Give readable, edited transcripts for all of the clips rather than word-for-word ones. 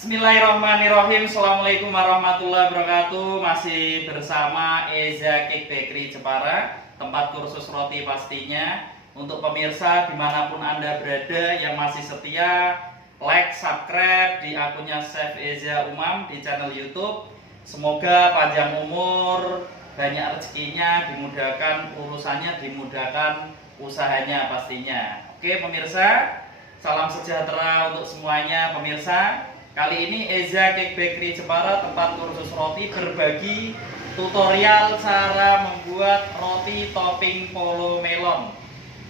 Bismillahirrahmanirrahim. Assalamualaikum warahmatullahi wabarakatuh. Masih bersama Eza Cake Bakery Jepara, tempat kursus roti pastinya. Untuk pemirsa dimanapun Anda berada yang masih setia, like, subscribe di akunnya Chef Eza Umam di channel YouTube. Semoga panjang umur, banyak rezekinya, dimudahkan urusannya, dimudahkan usahanya pastinya. Oke pemirsa, salam sejahtera untuk semuanya pemirsa. Kali ini Eza Cake Bakery Jepara, tempat kursus roti, berbagi tutorial cara membuat roti topping polo melon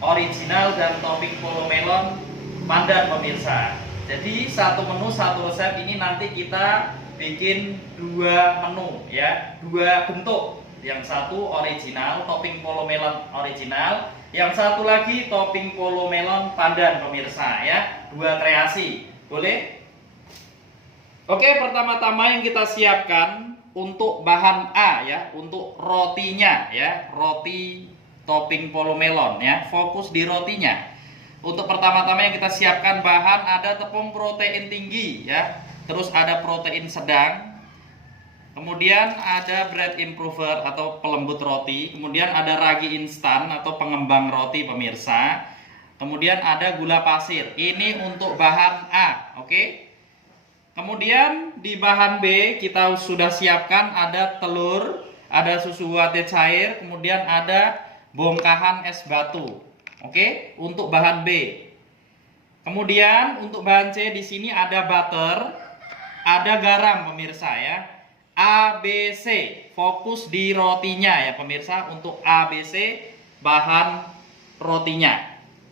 original dan topping polo melon pandan pemirsa. Jadi satu menu satu resep ini nanti kita bikin dua menu ya, dua bentuk. Yang satu original topping polo melon original, yang satu lagi topping polo melon pandan pemirsa ya, dua kreasi. Boleh? Oke, pertama-tama yang kita siapkan untuk bahan A ya, untuk rotinya ya, roti topping polo melon ya, fokus di rotinya. Untuk pertama-tama yang kita siapkan bahan ada tepung protein tinggi ya, terus ada protein sedang, kemudian ada bread improver atau pelembut roti, kemudian ada ragi instan atau pengembang roti pemirsa, kemudian ada gula pasir. Ini untuk bahan A, oke? Kemudian di bahan B kita sudah siapkan ada telur, ada susu latte cair, kemudian ada bongkahan es batu. Oke, untuk bahan B. Kemudian untuk bahan C di sini ada butter, ada garam pemirsa ya. A, B, C, fokus di rotinya ya pemirsa, untuk A, B, C bahan rotinya.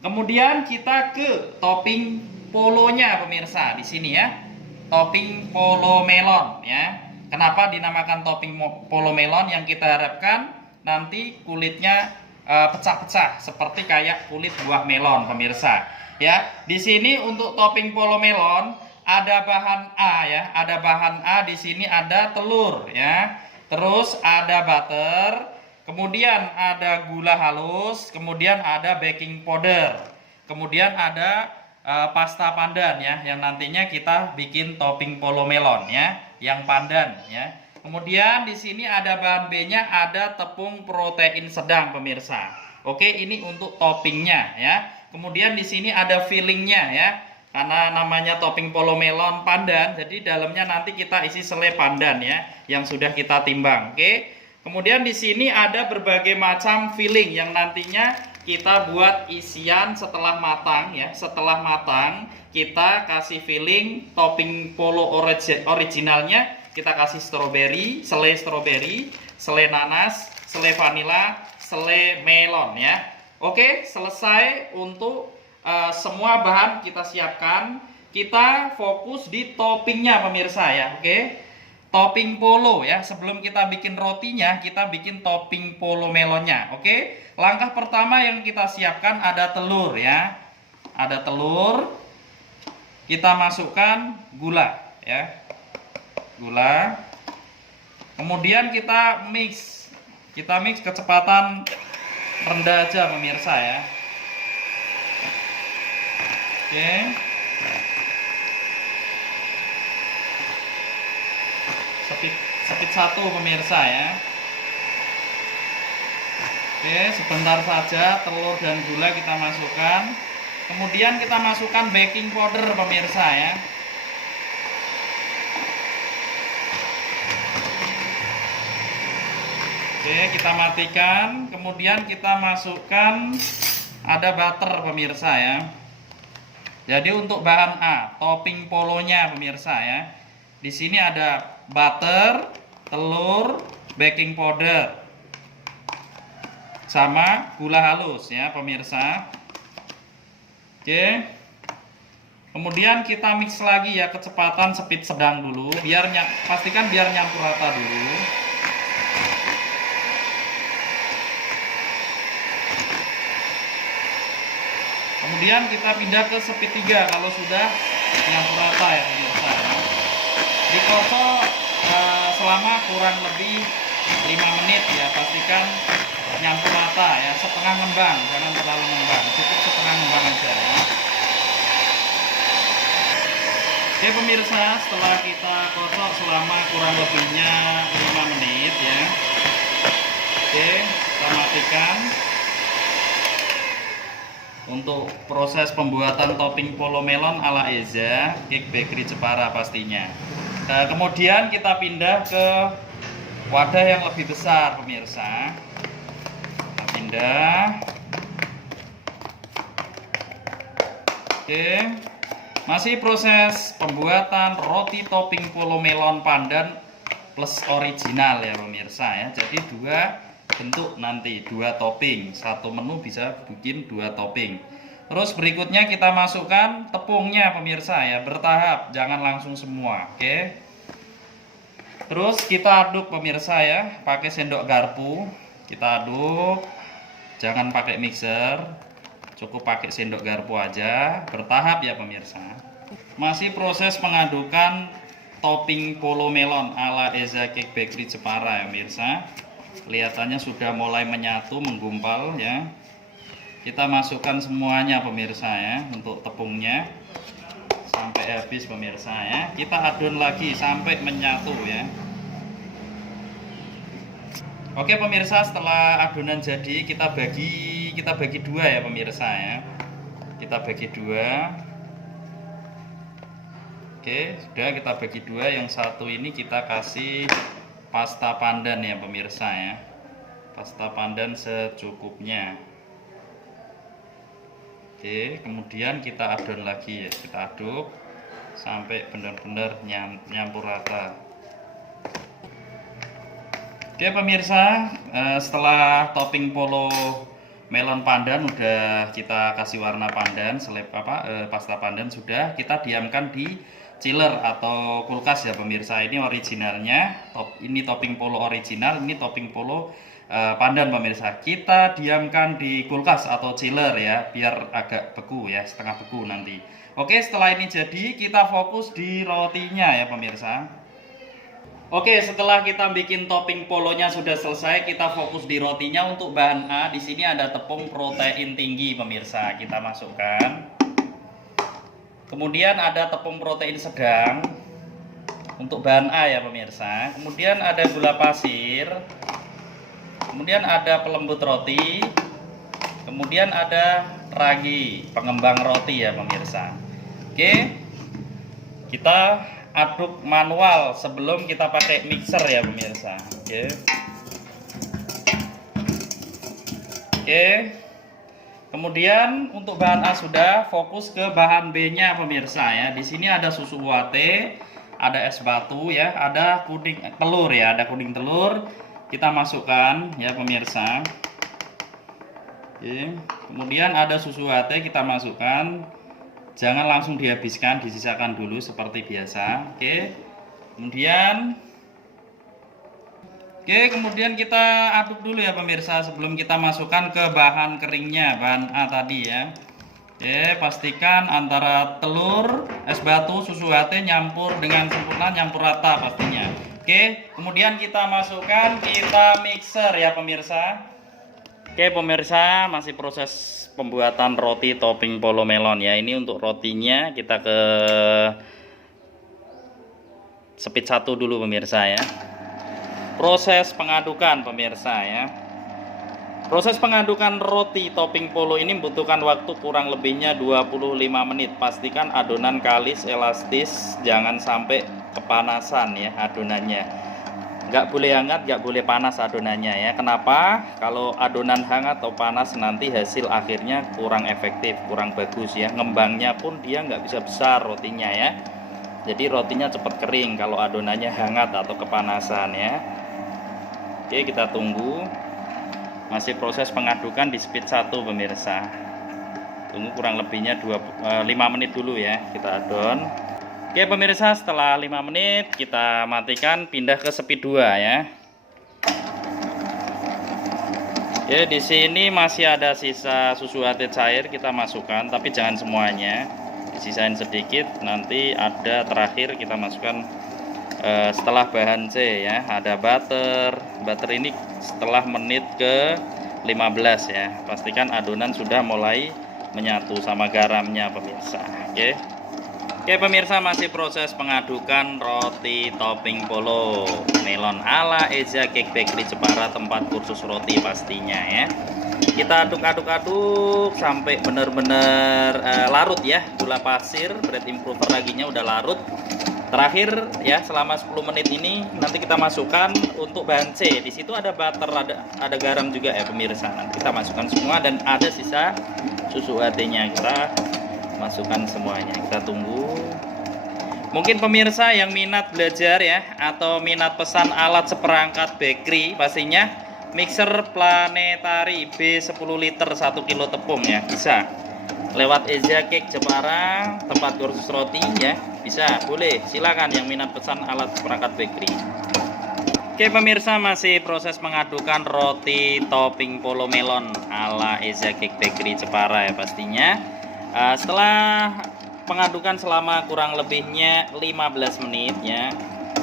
Kemudian kita ke topping polonya pemirsa di sini ya. Topping polo melon ya. Kenapa dinamakan topping polo melon? Yang kita harapkan nanti kulitnya pecah-pecah seperti kayak kulit buah melon pemirsa. Ya, di sini untuk topping polo melon ada bahan A ya, ada bahan A di sini ada telur ya. Terus ada butter, kemudian ada gula halus, kemudian ada baking powder. Kemudian ada pasta pandan ya, yang nantinya kita bikin topping polo melon ya, yang pandan ya. Kemudian di sini ada bahan B-nya, ada tepung protein sedang pemirsa. Oke, ini untuk toppingnya ya. Kemudian di sini ada fillingnya ya, karena namanya topping polo melon pandan, jadi dalamnya nanti kita isi selai pandan ya, yang sudah kita timbang. Oke. Kemudian di sini ada berbagai macam filling yang nantinya kita buat isian setelah matang ya. Setelah matang kita kasih filling topping polo originalnya, kita kasih stroberi, selai nanas, selai vanila, selai melon ya. Oke, selesai untuk semua bahan kita siapkan. Kita fokus di toppingnya pemirsa ya. Oke, topping polo ya. Sebelum kita bikin rotinya, kita bikin topping polo melonnya. Oke, langkah pertama yang kita siapkan ada telur ya. Ada telur, kita masukkan gula ya, gula. Kemudian kita mix kecepatan rendah aja pemirsa ya. Oke. Speed 1 pemirsa ya. Oke, sebentar saja telur dan gula kita masukkan. Kemudian kita masukkan baking powder pemirsa ya. Oke, kita matikan. Kemudian kita masukkan ada butter pemirsa ya. Jadi untuk bahan A, topping polonya pemirsa ya. Di sini ada butter, telur, baking powder, sama gula halus ya pemirsa. Oke. Kemudian kita mix lagi ya, kecepatan speed sedang dulu, pastikan biar nyampur rata dulu. Kemudian kita pindah ke speed 3 kalau sudah nyampur rata ya pemirsa. Dikocok selama kurang lebih 5 menit ya, pastikan nyampur rata ya, setengah ngembang, jangan terlalu ngembang, cukup setengah ngembang aja ya. Oke pemirsa, setelah kita kocok selama kurang lebihnya 5 menit ya. Oke, kita matikan. Untuk proses pembuatan topping polo melon ala Eza Cake Bakery Jepara pastinya. Nah, kemudian kita pindah ke wadah yang lebih besar pemirsa. Kita pindah. Oke. Masih proses pembuatan roti topping polo melon pandan plus original ya pemirsa ya. Jadi dua bentuk nanti, dua topping. Satu menu bisa bikin dua topping. Terus berikutnya kita masukkan tepungnya pemirsa ya, bertahap, jangan langsung semua. Oke. Terus kita aduk pemirsa ya, pakai sendok garpu. Kita aduk. Jangan pakai mixer. Cukup pakai sendok garpu aja, bertahap ya pemirsa. Masih proses pengadukan topping polo melon ala Eza Cake Bakery Jepara ya pemirsa. Kelihatannya sudah mulai menyatu, menggumpal ya. Kita masukkan semuanya pemirsa ya, untuk tepungnya sampai habis pemirsa ya. Kita adun lagi sampai menyatu ya. Oke pemirsa, setelah adonan jadi kita bagi dua ya pemirsa ya. Kita bagi dua. Oke, sudah kita bagi dua. Yang satu ini kita kasih pasta pandan ya pemirsa ya. Pasta pandan secukupnya. Oke, kemudian kita adon lagi ya. Kita aduk sampai benar-benar nyampur rata. Oke pemirsa, setelah topping polo melon pandan udah kita kasih warna pandan, pasta pandan sudah, kita diamkan di chiller atau kulkas ya pemirsa. Ini originalnya, ini topping polo original, ini topping polo pandan pemirsa. Kita diamkan di kulkas atau chiller ya, biar agak beku ya, setengah beku nanti. Oke, setelah ini jadi kita fokus di rotinya ya pemirsa. Oke, setelah kita bikin topping polonya sudah selesai, kita fokus di rotinya. Untuk bahan A, di sini ada tepung protein tinggi pemirsa, kita masukkan. Kemudian ada tepung protein sedang untuk bahan A ya pemirsa. Kemudian ada gula pasir. Kemudian ada pelembut roti. Kemudian ada ragi, pengembang roti ya pemirsa. Oke, kita aduk manual sebelum kita pakai mixer ya pemirsa. Oke. Kemudian untuk bahan A sudah, fokus ke bahan B-nya pemirsa ya. Di sini ada susu latte, ada es batu ya, ada kuning telur ya, ada kuning telur. Kita masukkan ya pemirsa. Oke. Kemudian ada susu latte, kita masukkan. Jangan langsung dihabiskan, disisakan dulu seperti biasa. Kemudian kita aduk dulu ya pemirsa sebelum kita masukkan ke bahan keringnya, bahan A tadi ya. Pastikan antara telur, es batu, susu latte nyampur dengan sempurna, nyampur rata pastinya. Kemudian kita masukkan, kita mixer ya pemirsa. Pemirsa, masih proses pembuatan roti topping polo melon ya. Ini untuk rotinya kita ke speed 1 dulu pemirsa ya. Proses pengadukan pemirsa ya. Proses pengadukan roti topping polo ini membutuhkan waktu kurang lebihnya 25 menit. Pastikan adonan kalis, elastis, jangan sampai kepanasan ya adonannya. Nggak boleh hangat, nggak boleh panas adonannya ya. Kenapa? Kalau adonan hangat atau panas nanti hasil akhirnya kurang efektif, kurang bagus ya. Ngembangnya pun dia nggak bisa besar rotinya ya. Jadi rotinya cepat kering kalau adonannya hangat atau kepanasan ya. Kita tunggu. Masih proses pengadukan di speed 1 pemirsa. Tunggu kurang lebihnya 5 menit dulu ya. Kita adon. Pemirsa, setelah 5 menit kita matikan, pindah ke speed 2 ya. Di sini masih ada sisa susu latte cair, kita masukkan tapi jangan semuanya. Disisain sedikit, nanti ada terakhir kita masukkan setelah bahan C ya. Ada butter. Butter ini setelah menit ke 15 ya. Pastikan adonan sudah mulai menyatu sama garamnya pemirsa. Oke pemirsa, masih proses pengadukan roti topping polo melon ala Eza Cake Bakery Jepara, tempat kursus roti pastinya ya. Kita aduk-aduk sampai benar-benar larut ya, gula pasir, bread improver laginya udah larut. Terakhir ya, selama 10 menit ini nanti kita masukkan untuk bahan C. Di situ ada butter, ada garam juga ya pemirsa. Nanti kita masukkan semua dan ada sisa susu UHT-nya. Kita masukkan semuanya, kita tunggu. Mungkin pemirsa yang minat belajar ya, atau minat pesan alat seperangkat bakery, pastinya mixer Planetary B10 liter 1 kilo tepung ya, bisa lewat Eza Cake Jepara, tempat kursus roti ya, bisa, boleh, silakan yang minat pesan alat seperangkat bakery. Oke pemirsa, masih proses mengadukan roti topping polo melon ala Eza Cake Bakery Jepara ya pastinya. Setelah pengadukan selama kurang lebihnya 15 menit ya,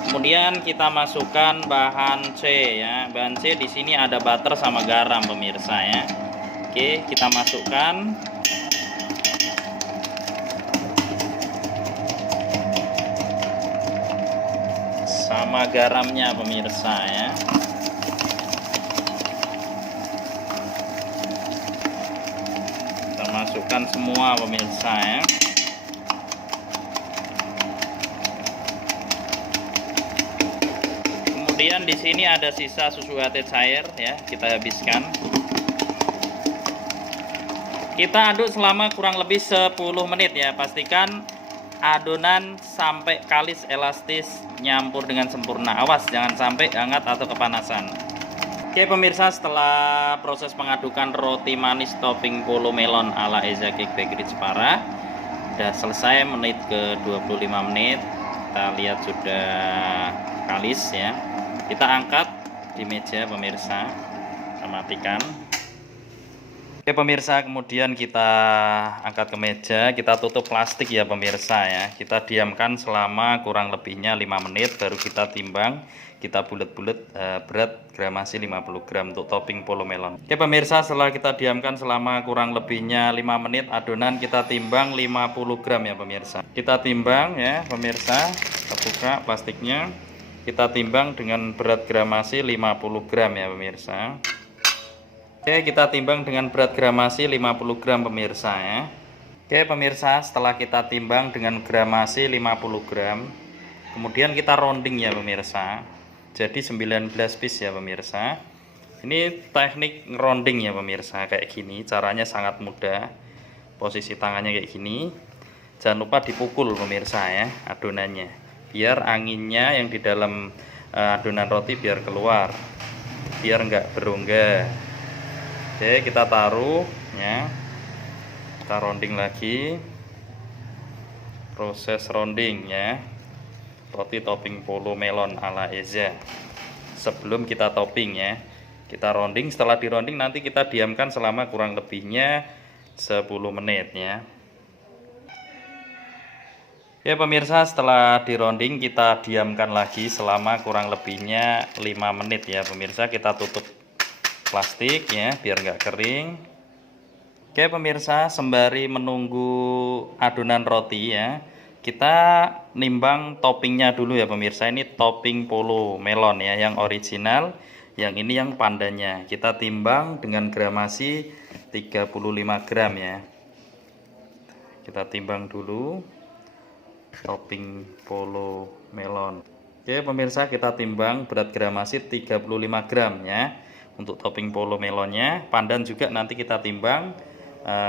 kemudian kita masukkan bahan C ya. Bahan C di sini ada butter sama garam pemirsa ya. Oke, kita masukkan. Sama garamnya pemirsa ya. Kita masukkan semua pemirsa ya. Kemudian di sini ada sisa susu UHT cair ya, kita habiskan. Kita aduk selama kurang lebih 10 menit ya. Pastikan adonan sampai kalis elastis, nyampur dengan sempurna. Awas jangan sampai hangat atau kepanasan. Oke pemirsa, setelah proses pengadukan roti manis topping polo melon ala Eza Cake Bakery Jepara udah selesai, menit ke 25 menit. Kita lihat sudah kalis ya. Kita angkat di meja pemirsa, kita matikan. Oke pemirsa, kemudian kita angkat ke meja, kita tutup plastik ya pemirsa ya. Kita diamkan selama kurang lebihnya 5 menit, baru kita timbang. Kita bulet-bulet, berat gramasi 50 gram untuk topping polo melon. Oke pemirsa, setelah kita diamkan selama kurang lebihnya 5 menit, adonan kita timbang 50 gram ya pemirsa. Kita timbang ya pemirsa, kita buka plastiknya. Kita timbang dengan berat gramasi 50 gram ya pemirsa. Oke, kita timbang dengan berat gramasi 50 gram pemirsa ya. Oke pemirsa, setelah kita timbang dengan gramasi 50 gram, kemudian kita rounding ya pemirsa. Jadi 19 piece ya pemirsa. Ini teknik rounding ya pemirsa, kayak gini. Caranya sangat mudah. Posisi tangannya kayak gini. Jangan lupa dipukul pemirsa ya adonannya, biar anginnya yang di dalam adonan roti biar keluar, biar enggak berongga. Oke, kita taruh ya, kita rounding lagi, proses rounding ya roti topping polo melon ala Eza. Sebelum kita topping ya, kita rounding. Setelah di rounding nanti kita diamkan selama kurang lebihnya 10 menit ya. Ya pemirsa, setelah di rounding kita diamkan lagi selama kurang lebihnya 5 menit ya pemirsa. Kita tutup plastik ya biar nggak kering. Oke pemirsa, sembari menunggu adonan roti ya, kita nimbang toppingnya dulu ya pemirsa. Ini topping polo melon ya, yang original. Yang ini yang pandannya. Kita timbang dengan gramasi 35 gram ya. Kita timbang dulu topping polo melon. Oke pemirsa, kita timbang berat gramasi 35 gram ya untuk topping polo melonnya. Pandan juga nanti kita timbang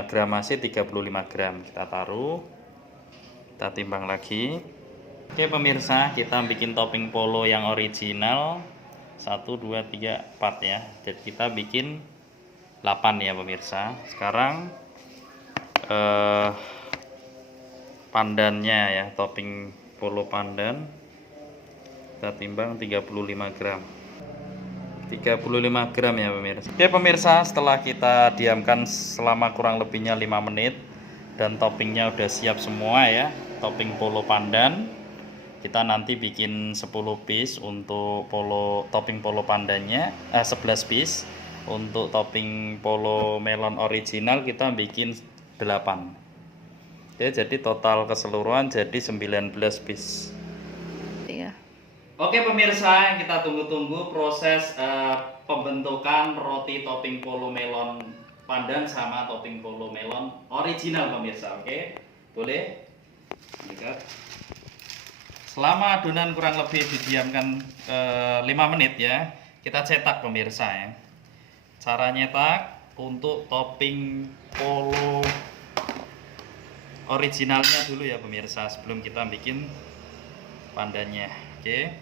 gramasi 35 gram. Kita taruh, kita timbang lagi. Oke pemirsa, kita bikin topping polo yang original 1, 2, 3, 4 ya. Jadi kita bikin 8 ya pemirsa. Sekarang pandannya ya, topping polo pandan kita timbang 35 gram. 35 gram ya pemirsa. Oke pemirsa, setelah kita diamkan selama kurang lebihnya 5 menit dan toppingnya udah siap semua ya, topping polo pandan, kita nanti bikin 10 piece untuk topping polo pandannya, 11 piece. Untuk topping polo melon original kita bikin 8. Oke, jadi total keseluruhan jadi 19 piece. Iya. Oke pemirsa, kita tunggu-tunggu proses pembentukan roti topping polo melon pandan sama topping polo melon original pemirsa. Oke, boleh dekat. Selama adonan kurang lebih didiamkan 5 menit ya, kita cetak pemirsa ya. Cara nyetak untuk topping polo originalnya dulu ya pemirsa, sebelum kita bikin pandannya. Oke,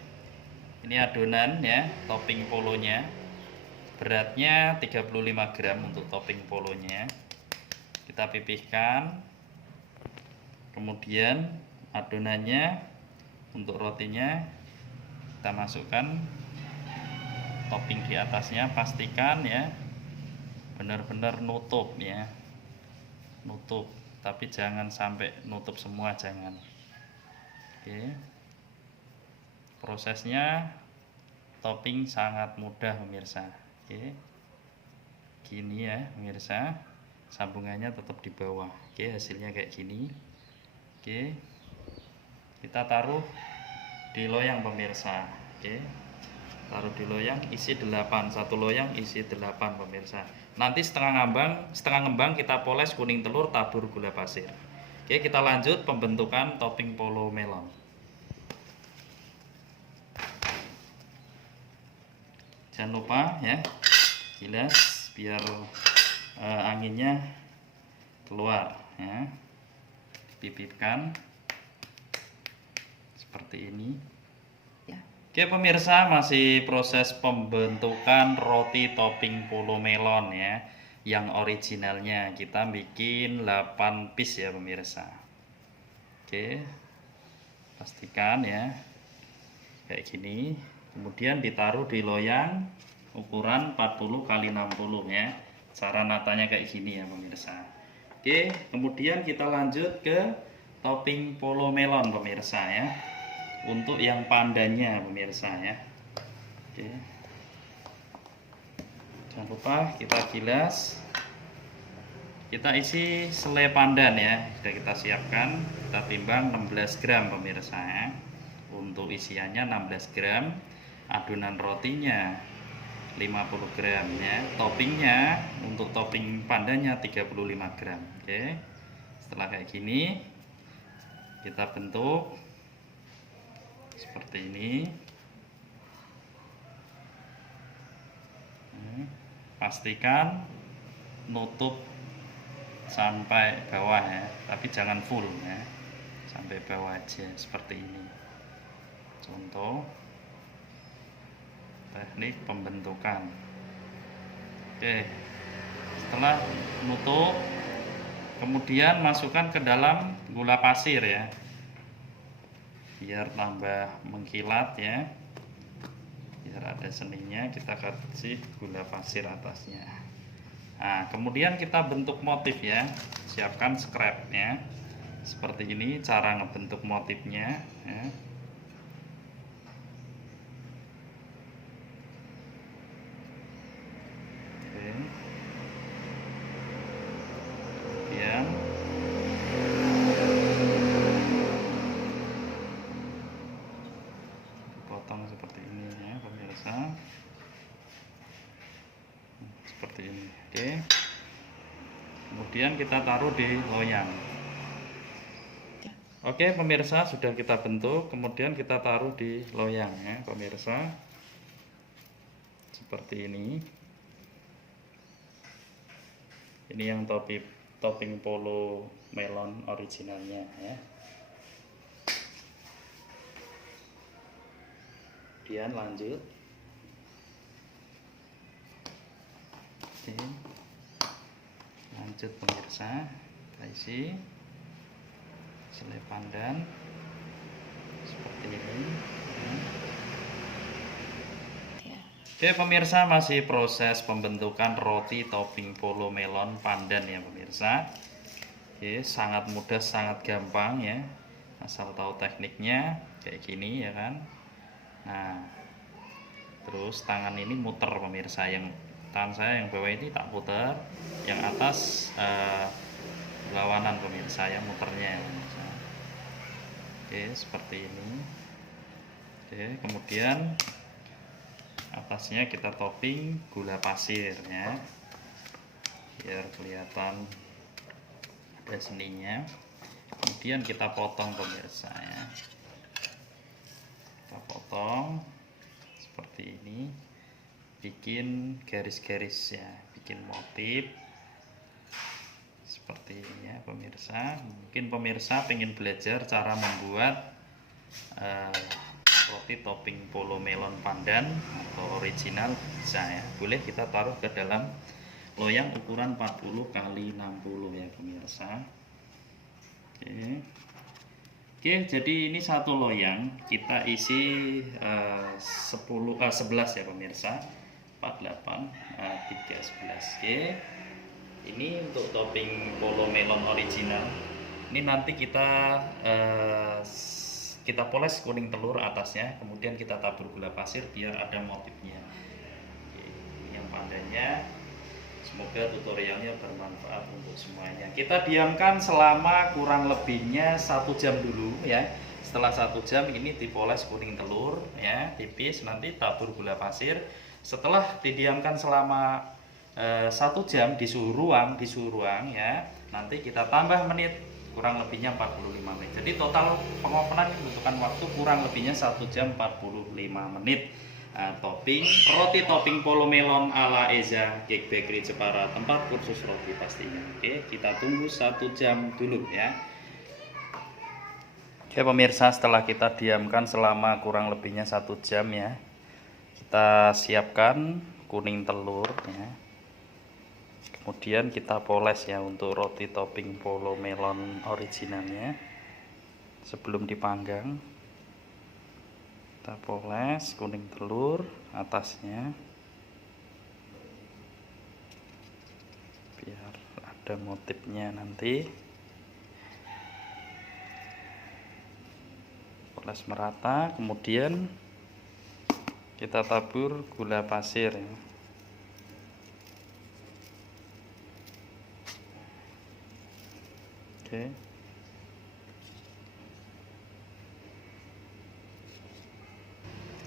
ini adonan ya, topping polonya. Beratnya 35 gram untuk topping polonya. Kita pipihkan. Kemudian adonannya untuk rotinya kita masukkan topping di atasnya. Pastikan ya benar-benar nutup ya, nutup, tapi jangan sampai nutup semua, jangan. Oke, prosesnya topping sangat mudah pemirsa. Oke, gini ya pemirsa, sambungannya tetap di bawah. Oke, hasilnya kayak gini. Oke, kita taruh di loyang pemirsa. Oke, taruh di loyang, isi 8, satu loyang isi 8 pemirsa. Nanti setengah ngembang kita poles kuning telur, tabur gula pasir. Oke, kita lanjut pembentukan topping polo melon. Jangan lupa ya, gilas biar anginnya keluar ya. Dipipihkan seperti ini. Oke pemirsa, masih proses pembentukan roti topping polo melon ya, yang originalnya. Kita bikin 8 piece ya pemirsa. Oke, pastikan ya kayak gini. Kemudian ditaruh di loyang ukuran 40 x 60 ya. Cara natanya kayak gini ya pemirsa. Oke, kemudian kita lanjut ke topping polo melon pemirsa ya, untuk yang pandannya pemirsa ya. Oke, jangan lupa kita gilas, kita isi selai pandan ya, sudah kita siapkan. Kita timbang 16 gram pemirsa ya. Untuk isiannya 16 gram, adonan rotinya 50 gram ya, toppingnya untuk topping pandannya 35 gram. Oke, setelah kayak gini kita bentuk seperti ini. Pastikan nutup sampai bawah ya, tapi jangan full ya, sampai bawah aja seperti ini. Contoh teknik pembentukan. Oke, setelah nutup, kemudian masukkan ke dalam gula pasir ya, biar tambah mengkilat ya, biar ada seninya. Kita kasih gula pasir atasnya. Nah, kemudian kita bentuk motif ya, siapkan scrapnya seperti ini. Cara ngebentuk motifnya ya. Oke, kemudian potong seperti ini ya pemirsa, seperti ini. Oke, kemudian kita taruh di loyang. Oke pemirsa, sudah kita bentuk, kemudian kita taruh di loyang ya pemirsa, seperti ini. Ini yang topping polo melon originalnya ya. Kemudian lanjut. Oke, lanjut pemirsa, kita isi selai pandan seperti ini ya. Oke pemirsa, masih proses pembentukan roti topping polo melon pandan ya pemirsa. Oke, sangat mudah, sangat gampang ya, asal tahu tekniknya kayak gini ya kan. Nah, terus tangan ini muter pemirsa, yang tangan saya yang bawah ini tak putar, yang atas berlawanan pemirsa ya, muternya ya pemirsa. Oke, seperti ini. Oke, kemudian atasnya kita topping gula pasir ya, biar kelihatan ada seninya. Kemudian kita potong pemirsa ya, kita potong seperti ini, bikin garis-garis ya, bikin motif seperti ini ya pemirsa. Mungkin pemirsa pengen belajar cara membuat roti topping polo melon pandan atau original, bisa ya, boleh kita taruh ke dalam loyang ukuran 40 x 60 ya pemirsa. Oke, jadi ini satu loyang kita isi 11 ya pemirsa, 48 3 11. Oke, ini untuk topping polo melon original. Ini nanti kita poles kuning telur atasnya, kemudian kita tabur gula pasir biar ada motifnya. Oke, ini yang pandannya. Semoga tutorialnya bermanfaat untuk semuanya. Kita diamkan selama kurang lebihnya 1 jam dulu ya. Setelah 1 jam ini dipoles kuning telur ya, tipis, nanti tabur gula pasir. Setelah didiamkan selama 1 jam di suhu ruang ya, nanti kita tambah menit, kurang lebihnya 45 menit. Jadi total pengopenan membutuhkan waktu kurang lebihnya 1 jam 45 menit. Topping roti topping polo melon ala Eza Cake Bakery Jepara, tempat kursus roti pastinya. Oke, kita tunggu 1 jam dulu ya. Oke pemirsa, setelah kita diamkan selama kurang lebihnya 1 jam ya, kita siapkan kuning telur ya. Kemudian kita poles ya untuk roti topping polo melon originalnya sebelum dipanggang. Kita poles kuning telur atasnya biar ada motifnya nanti. Poles merata, kemudian kita tabur gula pasir ya. Oke.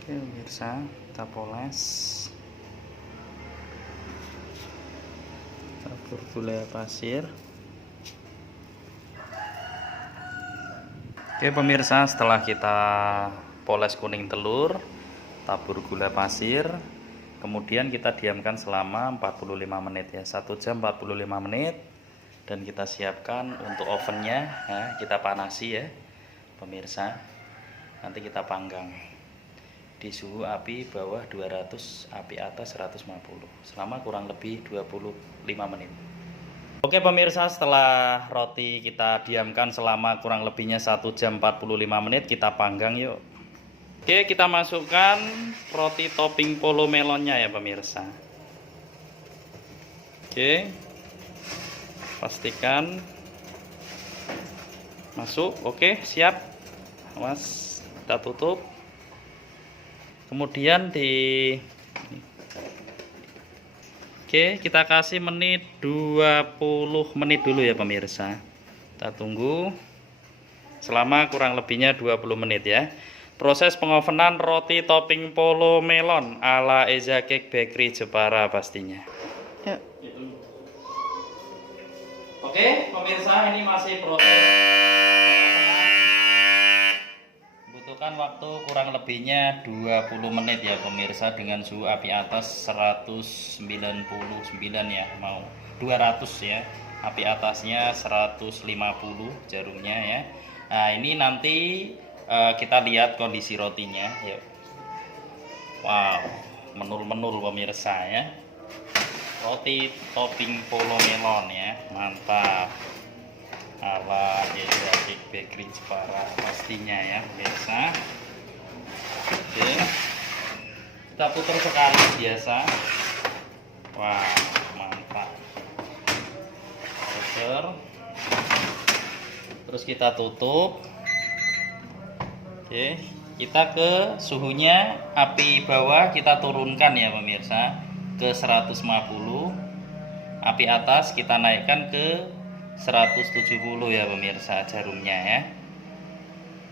Oke pemirsa, kita poles, tabur gula pasir. Oke pemirsa, setelah kita poles kuning telur, tabur gula pasir, kemudian kita diamkan selama 45 menit ya, 1 jam 45 menit. Dan kita siapkan untuk ovennya ya, kita panasi ya pemirsa. Nanti kita panggang di suhu api bawah 200, api atas 150 selama kurang lebih 25 menit. Oke pemirsa, setelah roti kita diamkan selama kurang lebihnya 1 jam 45 menit, kita panggang yuk. Oke, kita masukkan roti topping polo melonnya ya pemirsa. Oke, pastikan masuk. Oke, siap. Awas, kita tutup. Kemudian Oke, kita kasih 20 menit dulu ya pemirsa. Kita tunggu selama kurang lebihnya 20 menit ya. Proses pengovenan roti topping polo melon ala Eza Cake Bakery Jepara pastinya. Ya. Oke pemirsa, ini masih proses butuhkan waktu kurang lebihnya 20 menit ya pemirsa, dengan suhu api atas 199 ya, mau 200 ya, api atasnya 150 jarumnya ya. Nah ini nanti kita lihat kondisi rotinya ya. Wow, menul-menul pemirsa ya, roti topping polo melon ya, mantap ala Eza Cake Bakery Jepara pastinya ya pemirsa. Oke, kita putar sekali biasa. Wah mantap, putar terus kita tutup. Oke, kita ke suhunya api bawah kita turunkan ya pemirsa ke 150, api atas kita naikkan ke 170 ya pemirsa jarumnya ya.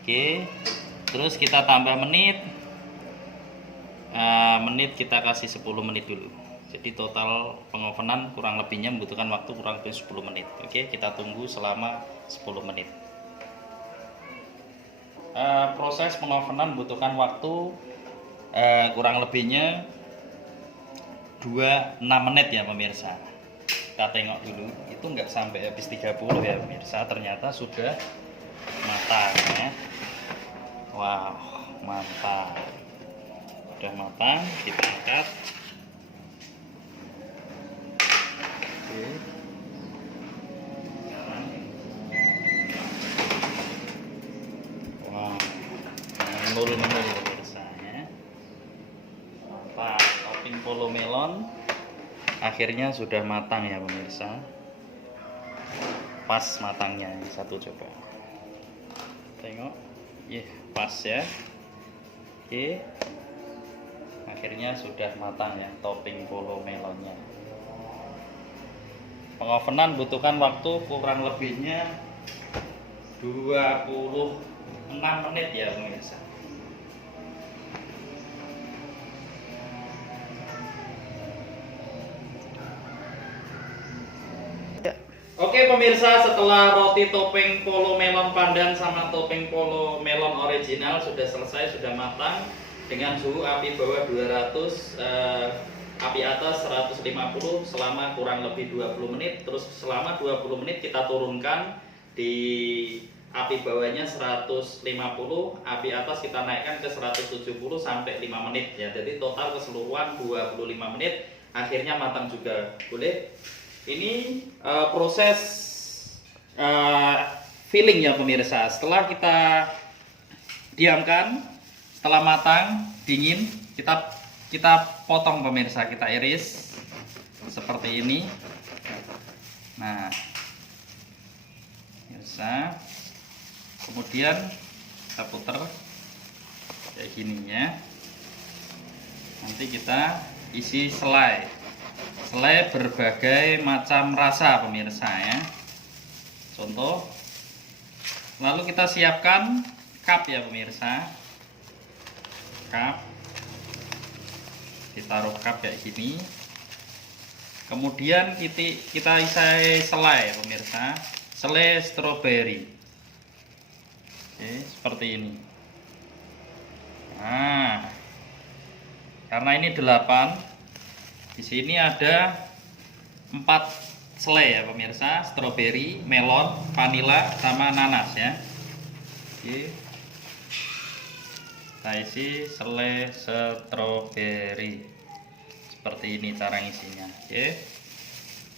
Oke, terus kita tambah menit. Menit kita kasih 10 menit dulu. Jadi total pengovenan kurang lebihnya membutuhkan waktu kurang lebih 10 menit. Oke, kita tunggu selama 10 menit. Proses pengovenan membutuhkan waktu kurang lebihnya 26 menit ya pemirsa. Kita tengok dulu, itu nggak sampai habis 30 ya pemirsa, ternyata sudah matang ya. Wow, mantap, sudah matang. Kita angkat. Oke. Wow, menul-menul pemirsa ya. Pak, topping polo melon akhirnya sudah matang ya pemirsa. Pas matangnya, ini satu coba. Tengok, pas ya. Oke, akhirnya sudah matang ya topping polo melonnya. Pengovenan butuhkan waktu kurang lebihnya 26 menit ya pemirsa. Oke pemirsa, setelah roti topping polo melon pandan sama topping polo melon original sudah selesai, sudah matang dengan suhu api bawah 200, api atas 150 selama kurang lebih 20 menit. Terus selama 20 menit kita turunkan di api bawahnya 150, api atas kita naikkan ke 170 sampai 5 menit ya. Jadi total keseluruhan 25 menit, akhirnya matang juga. Boleh. Ini proses filling ya pemirsa. Setelah kita diamkan, setelah matang, dingin, kita potong pemirsa, kita iris seperti ini. Nah, pemirsa, kemudian kita putar kayak gininya. Nanti kita isi selai berbagai macam rasa pemirsa ya. Contoh, lalu kita siapkan cup ya pemirsa. Cup, ditaruh cup kayak gini. Kemudian kita isi selai pemirsa, selai stroberi. Oke, seperti ini. Nah, karena ini 8, di sini ada 4 selai ya pemirsa, stroberi, melon, vanila, sama nanas ya. Oke. Kita isi selai stroberi. Seperti ini cara ngisinya. Oke.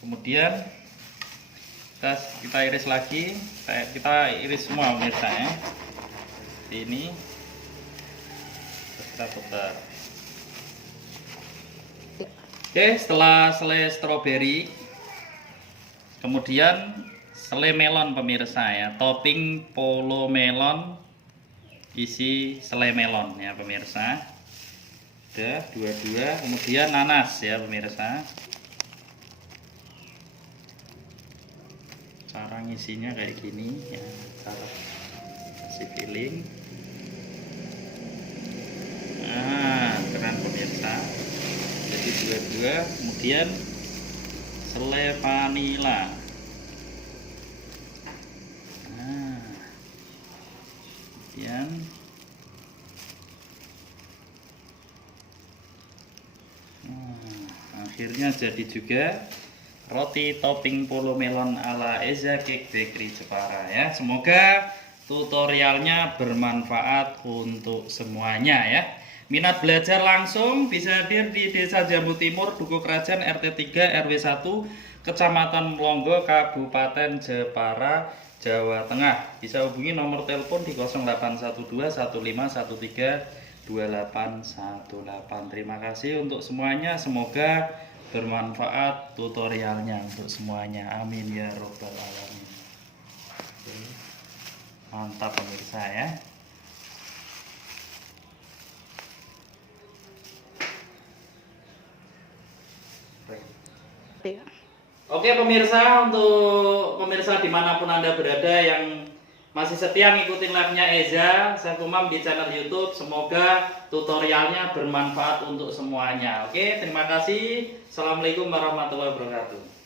Kemudian kita iris lagi, kita iris semua pemirsa ya. Seperti ini. Terus kita putar. Oke, setelah selai stroberi, kemudian selai melon pemirsa ya, topping polo melon isi selai melon ya pemirsa. Udah dua-dua, kemudian nanas ya pemirsa. Cara ngisinya kayak gini ya, cara kasih filling. Nah, keren pemirsa. Jadi dua-dua, kemudian selai vanila. Nah, kemudian akhirnya jadi juga roti topping polo melon ala Eza Cake Bakery Jepara ya. Semoga tutorialnya bermanfaat untuk semuanya ya. Minat belajar langsung bisa hadir di Desa Jambu Timur, Dukuh Kerajaan, RT 3 RW 1, Kecamatan Melonggo, Kabupaten Jepara, Jawa Tengah. Bisa hubungi nomor telepon di 0812 1513 2818. Terima kasih untuk semuanya, semoga bermanfaat tutorialnya untuk semuanya. Amin ya robbal alamin. Mantap pemirsa ya. Iya. Oke pemirsa, untuk pemirsa dimanapun Anda berada yang masih setia ngikutin live-nya Eza, Chef Umam di channel YouTube, semoga tutorialnya bermanfaat untuk semuanya. Oke, terima kasih. Assalamualaikum warahmatullahi wabarakatuh.